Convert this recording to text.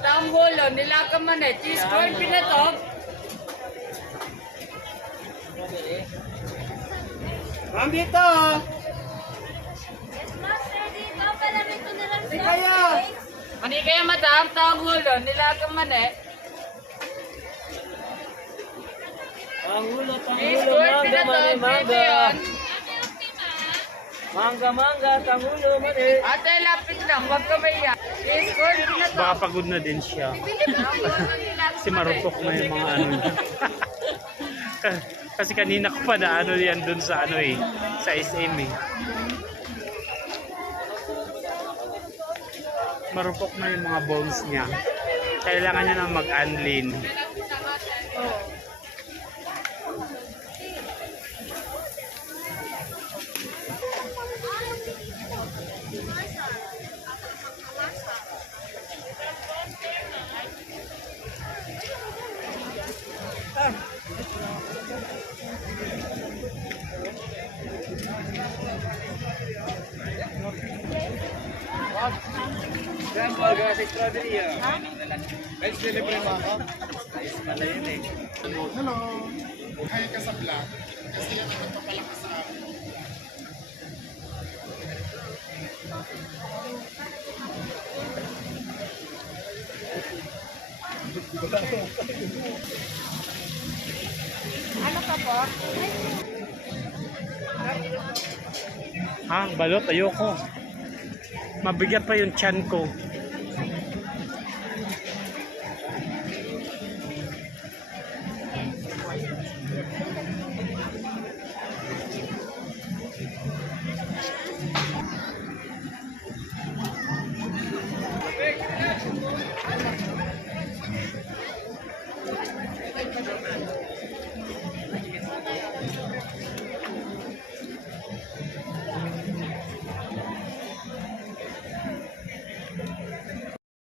taong hulo, nilaga man eh. Cheese corn, pinatog. Ma'am dito! Hindi kaya! Mani kaya madam, taong hulo, nilaga man eh. Pangulo, Cheese pangulo, corn, mangga, pinatog. mani, Pwede mangga. yun. Mangga, mangga, pangulo, mani. Ate, lapit lang, huwag ka maya. Cheese corn, pinatog. Baka pagod na din siya. Kasi marupok na yung mga ano niya. Kasi kanina ko pa na ano yan dun sa ano eh, sa SM eh. Marupok na yung mga bones niya. Kailangan niya na mag-anlin. Yan, burger sa strawberry ah. Guys, delivery mo ako? Ayos pala yun eh. Hello. Hi ka sa vlog. Kasi yan ang nagpapalakas sa amin. Ano ka po? Ha? Balot? Ayoko. Mabigat pa yung tiyan ko.